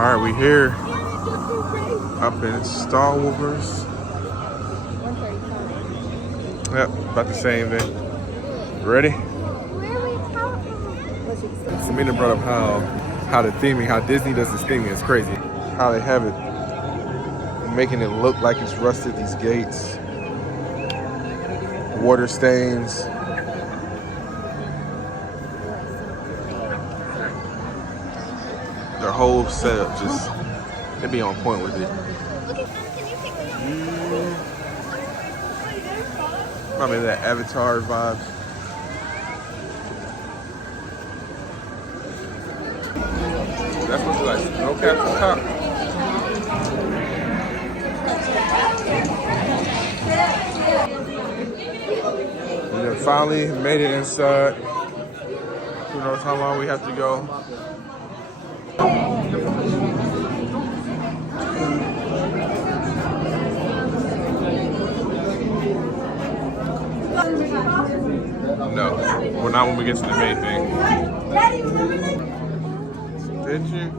All right, we here up in Star Wars. Yep, about the same thing. Ready? Samina brought up how the theming, how Disney does this theming is crazy. How they have it, making it look like it's rusted, these gates, water stains. Their whole setup just, they be on point with it. Probably that Avatar vibes. That's what's like, no Captain Top. And then finally made it inside. Who knows how long we have to go. No, well, not when we get to the main thing. Daddy, remember this? Did you?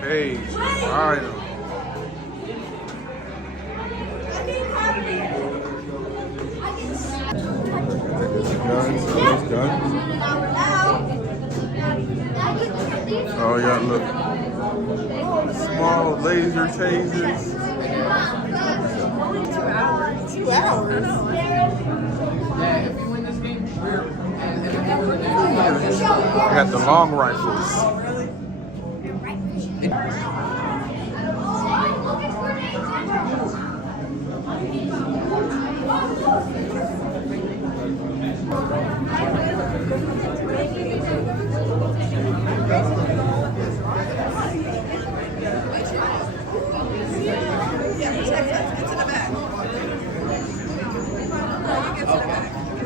Page, item. Guns. Oh yeah, look. Small laser tasers. 2 hours. We got the long rifles.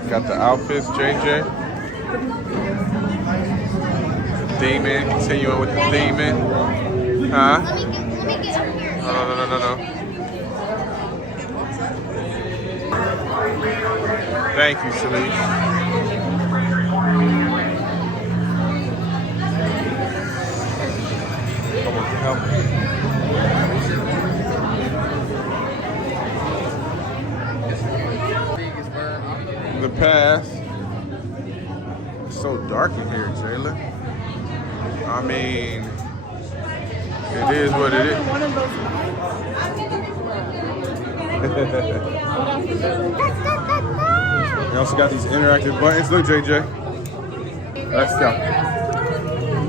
Got the outfits, JJ. Theming, continuing with the theming. Huh? Let me get up here. No. Thank you, Celine. Come on, help me. The path. It's so dark in here, Jayla. I mean, it is what it is. We also got these interactive buttons. Look, JJ. Let's go.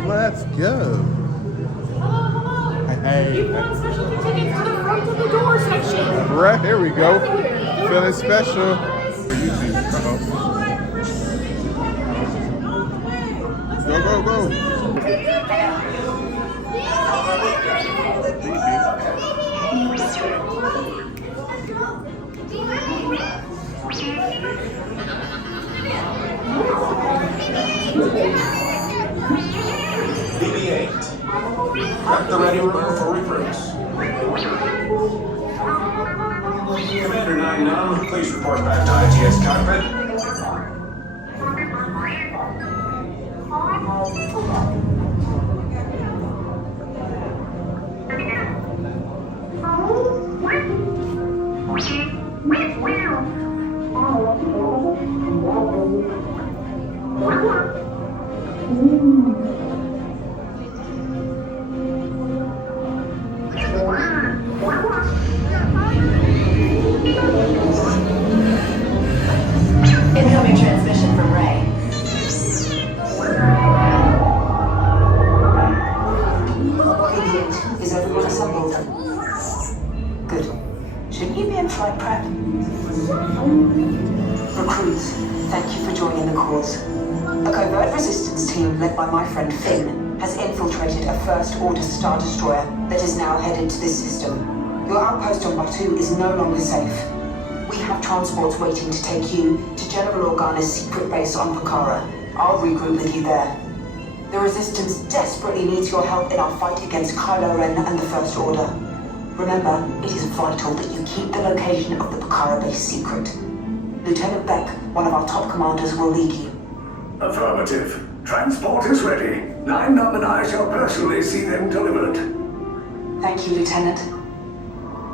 Let's go. Hey. Tickets to the front of the door section. Right, here we go. Feeling special. For YouTube. Go. BB-8. At the ready room for recruits. Commander 99, please report back to ITS cockpit. Incoming transmission from Ray. Is everyone assembled? Good. Shouldn't you be in flight prep? Recruits, thank you for joining the cause. A covert resistance team led by my friend Finn has infiltrated a First Order Star Destroyer that is now headed to this system. Your outpost on Batu is no longer safe. We have transports waiting to take you to General Organa's secret base on Pokhara. I'll regroup with you there. The Resistance desperately needs your help in our fight against Kylo Ren and the First Order. Remember, it is vital that you keep the location of the Bukhara base secret. Lieutenant Beck, one of our top commanders, will lead you. Affirmative. Transport is ready. 9-Num and I shall personally see them delivered. Thank you, Lieutenant.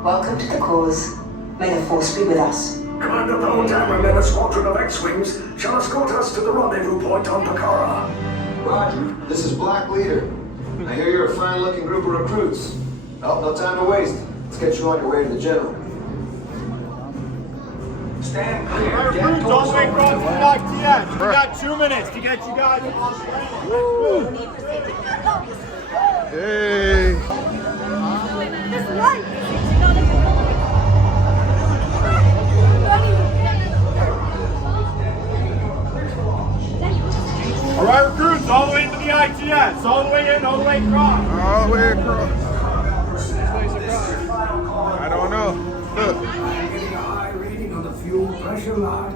Welcome to the cause. May the Force be with us. Commander Poldam and then a squadron of X-Wings shall escort us to the rendezvous point on Bukhara. Roger, this is Black Leader. I hear you're a fine-looking group of recruits. Oh, no time to waste. Let's get you on your way to the General. Stand clear. Recruits all the way across the ITS. We got 2 minutes to get you guys on Hey. This light. All right, recruits, all the way into the ITS. All the way in, all the way across. All the way across. I don't know. Look. Getting a high reading on the fuel pressure line.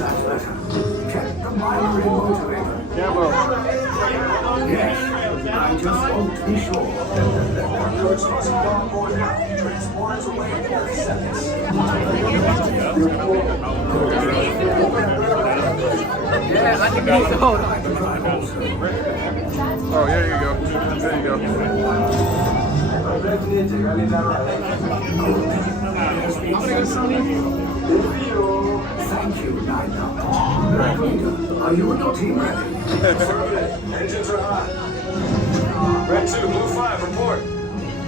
That's better. Check the binary motivator. Camo. Yes, I just want to be sure. Recruits must go on board now. Transporters away in 30 seconds. Oh, there you go. There you go. Thank you, 9-Num. Black Leader, are you and your team ready? Engines are hot. Red 2, Blue 5, report.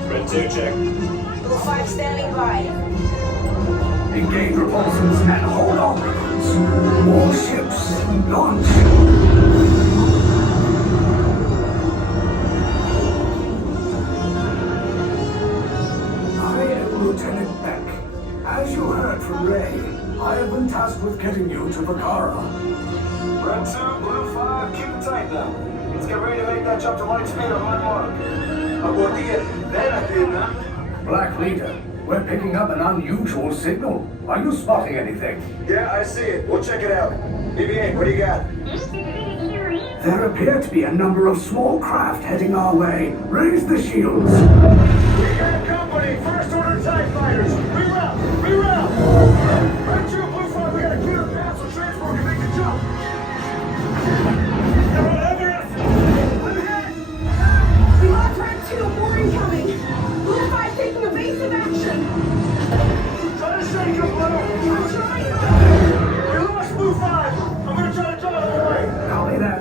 Red 2, check. Blue 5 standing by. Engage repulsors and hold on, recruits. All ships, launch. I am Lieutenant Beck. As you heard from Ray, I have been tasked with getting you to Bukhara. Red 2, Blue 5, keep it tight now. Let's get ready to make that jump to light speed on my mark. Black Leader, we're picking up an unusual signal. Are you spotting anything? Yeah, I see it. We'll check it out. BB-8, what do you got? There appear to be a number of small craft heading our way. Raise the shields. We got company. First order TIE fighters. Reroute. Reroute. Red 2, Blue 5, we got a clear path so transport can make the jump. They're all over us. I'm hit. We lost Red 2, more incoming. Blue 5 taking evasive action. Try to shake him, Blue. I'm trying. We lost Blue 5. I'm gonna try to draw it away. Copy that.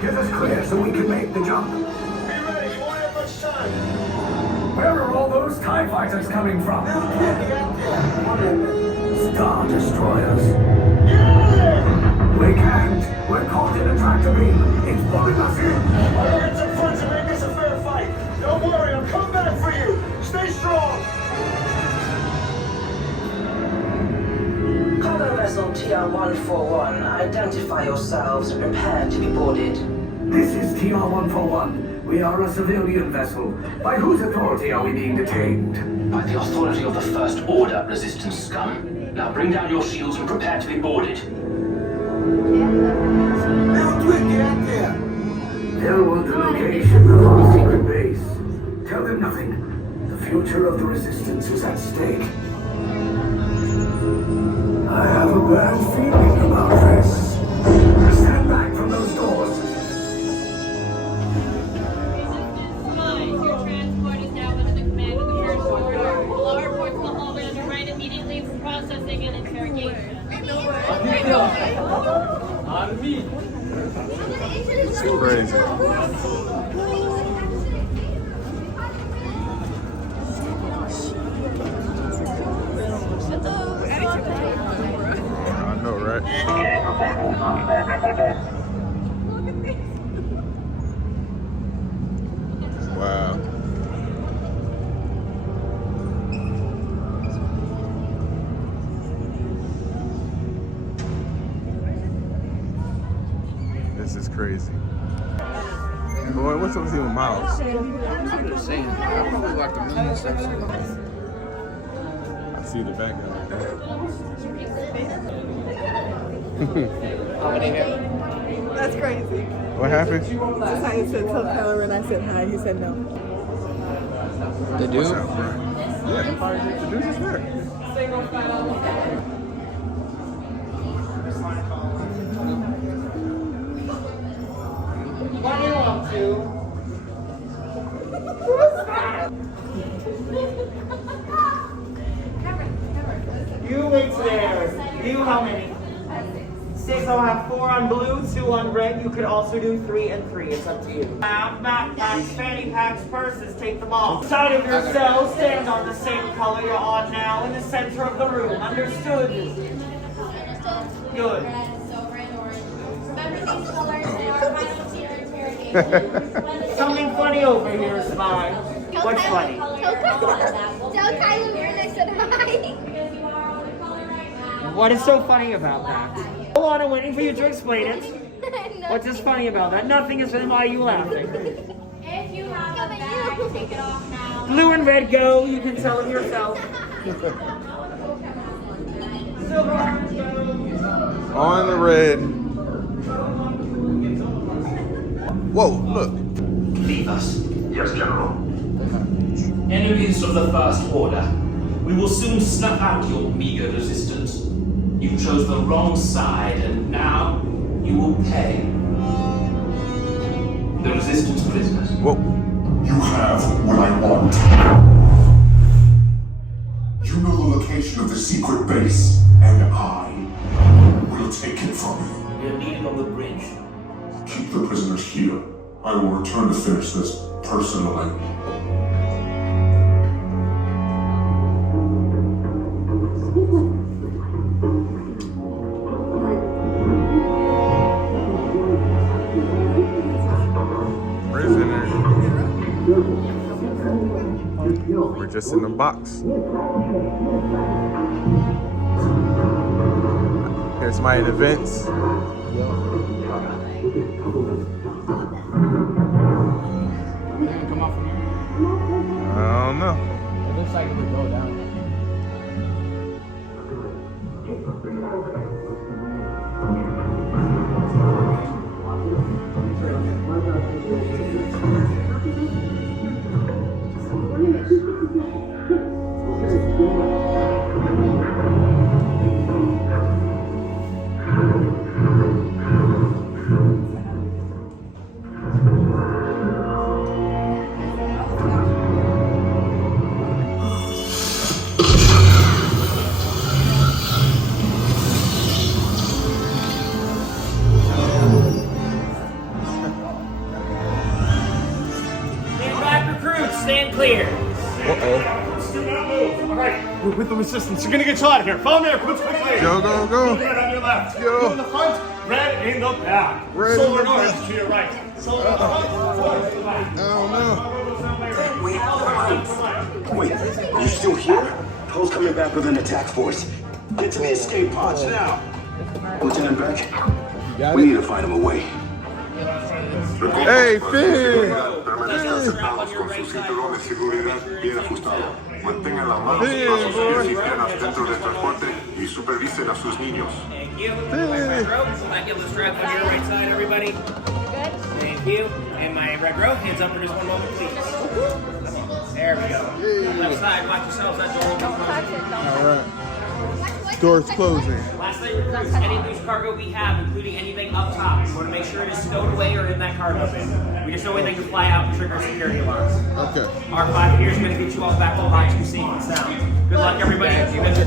Get us clear so we can make the jump. Be ready. You won't have much time. Where are all those TIE fighters coming from? Star Destroyers. Get out of there. We can't. We're caught in a tractor beam. It's pulling us in. I'll get some friends and make this a fair fight. Don't worry. I'll come back for you. Stay strong. Cargo vessel TR-141, identify yourselves and prepare to be boarded. This is TR-141. We are a civilian vessel. By whose authority are we being detained? By the authority of the First Order, Resistance scum. Now bring down your shields and prepare to be boarded. They'll want the location of our secret base. Tell them nothing. The future of the Resistance is at stake. I have a bad feeling about this. Stand back from those doors. Your transport is now under the command of the First Order. All reports to the Homeland are right immediately for processing and interrogation. It's crazy. I know, right? Wow. This is crazy. Boy, what's up with you, Miles? I'm just saying, I feel like a million steps. I see the back of it. How many have? That's crazy. What happened? Just how you said tell Tyler and I said hi, he said no. The dude? What's up, bro? Yeah, the dude is there. What do you want to? You wait there. You how many? 6. I'll have 4 on blue, 2 on red. You could also do 3 and 3. It's up to you. Have backpacks, fanny packs, purses. Take them off. Side of your cell, stand on the same color you're on now in the center of the room. Understood? Good. Remember these colors, they are vital to your interrogation. Something funny over here, Spy. What's funny? Tell Kylie where I said hi. What is so funny about that? Hold on, I'm waiting for you to explain it. What's just funny about that? Nothing is. Then why are you laughing? If you have a bag, take it off now. Blue and red go. You can tell it yourself. Silver orange go. On the red. Whoa, look. Leave us. Yes, General. Enemies of the First Order. We will soon snuff out your meager resistance. You chose the wrong side, and now you will pay. The Resistance prisoners. Whoa. You have what I want. You know the location of the secret base, and I will take it from you. We are needed on the bridge. Keep the prisoners here. I will return to finish this personally. We're just in the box. Here's my events. Come off from here? I don't know. It looks like it would go down. Stand clear. Uh-oh. Do not move. All right, we're with the resistance. You're gonna get shot here. Follow me, recruits, quickly. Go, go, go. Red on your left. Yo. Blue in the front, red in the back. Red Silver in the and orange back. to your right. Silver in the front, orange in the back. I don't know. Wait, are you still here? Poe's coming back with an attack force. Get to the escape pods now. Lieutenant Beck, we need to find him a way. Hey, Finn! Mantengan las manos y brazos pies y piernas dentro del transporte y supervisen a sus niños. Thank you. Red rope. Back in the strap on your right side, everybody. Good. Thank you. And my red rope. Hands up for just one moment, please. There we go. Left side. Watch yourselves. That door will close. All right. Door's closing. Last night, recruits, any loose cargo we have, including anything up top, we want to make sure it is stowed away or in that cargo bin. We just know anything can fly out and trigger security alarms. Okay. Our 5 here is going to get you all back to lodge safe and sound. Good luck, everybody. You guys are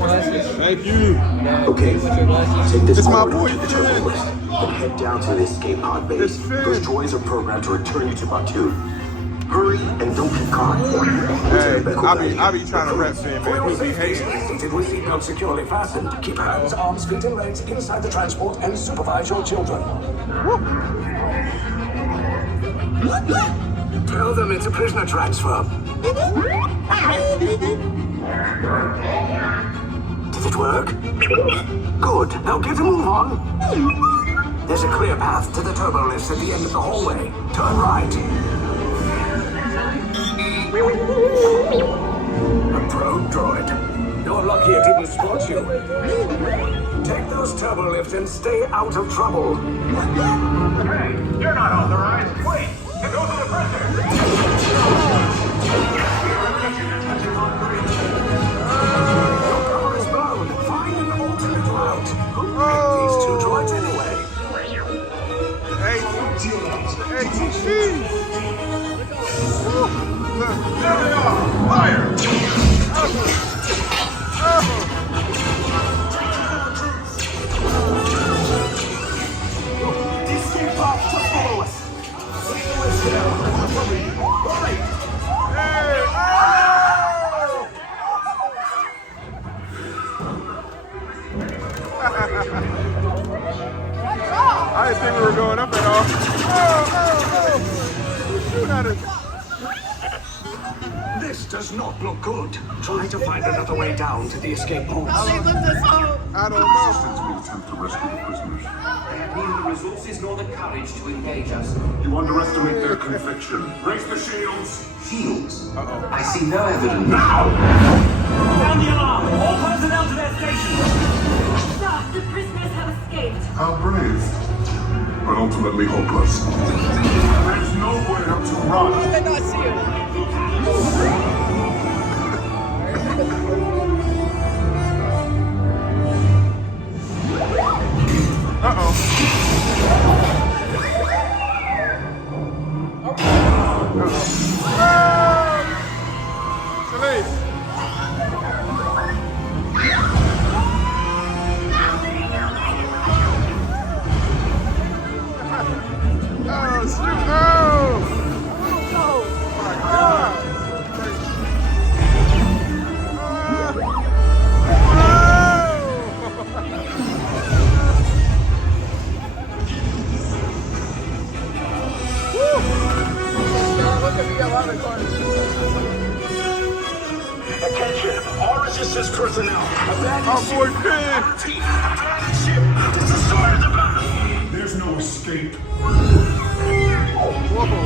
Thank you. Okay, take this It's my corridor boy, to the Finn. turbo lift and head down to the escape pod base. It's Finn. Those droids are programmed to return you to Batu. Hurry and don't get caught. Hey, I be trying to rep Finn, man. He be hating. Seated with seatbelts securely fastened. Keep hands, arms, feet, and legs inside the transport and supervise your children. Tell them it's a prisoner transfer. Did it work? Good. Now get a move on. There's a clear path to the turbo lifts at the end of the hallway. Turn right. A probe droid. You're lucky it didn't spot you. Take those turbo lifts and stay out of trouble. Hey, you're not authorized. Wait, it goes to the prisoner. There they are! Fire! The escape pod just below us. Take the list down. Hurry! I didn't think we were going up at all. Shoot at us. This does not look good. Try to find another way down to the escape pod. I don't know. will attempt to rescue the prisoners. They have neither the resources nor the courage to engage us. You underestimate their conviction. Raise the shields. Shields? I see no evidence. Now! Sound the alarm! All personnel to their stations! Sir, the prisoners have escaped. How brave, but ultimately hopeless. There's nowhere to run. How did they not see him? Attention, all resistance personnel. Abandon ship. boy, Finn. Repeat, abandon ship. Destroy the battle. There's no escape.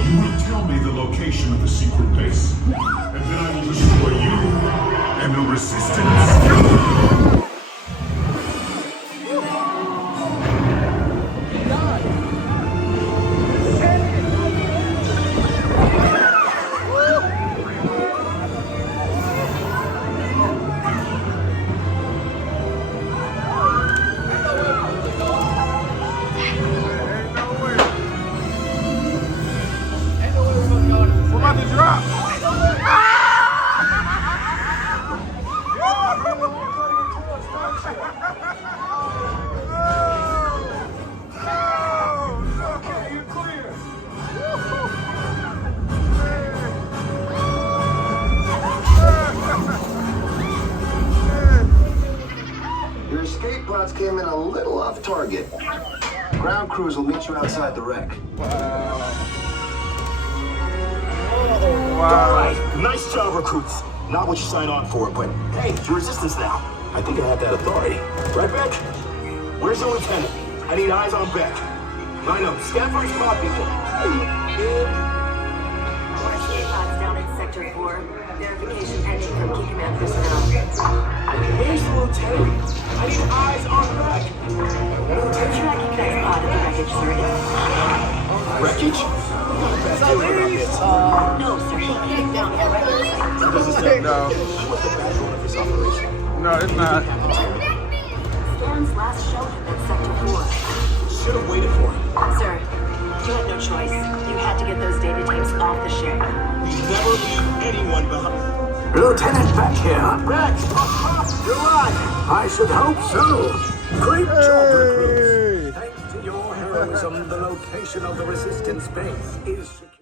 You will tell me the location of the secret base, and then I will destroy you and the resistance. We're about to drop. Your escape pods came in a little off target. Ground crews will meet you outside the wreck. All right, nice job, recruits. Not what you signed on for, but hey, it's your resistance now. I think I have that authority. Right, Beck? Where's the lieutenant? I need eyes on Beck. Line up, scan for spot people. Escape pods down in Sector 4. Verification pending from Key Command personnel. Where's the lieutenant? I need eyes on Beck. Tracking next pod of the wreckage, sir. Wreckage? No, sir. Heading down the wreckage site. No. No, it's not. Storm's last show had been Sector 4. Should have waited for him. Sir, you had no choice. You had to get those data tapes off the ship. We never leave anyone behind. Lieutenant Beck here. Beck, you're right. I should hope so. Great job, recruits. Thanks to your heroism, the location of the resistance base is secure.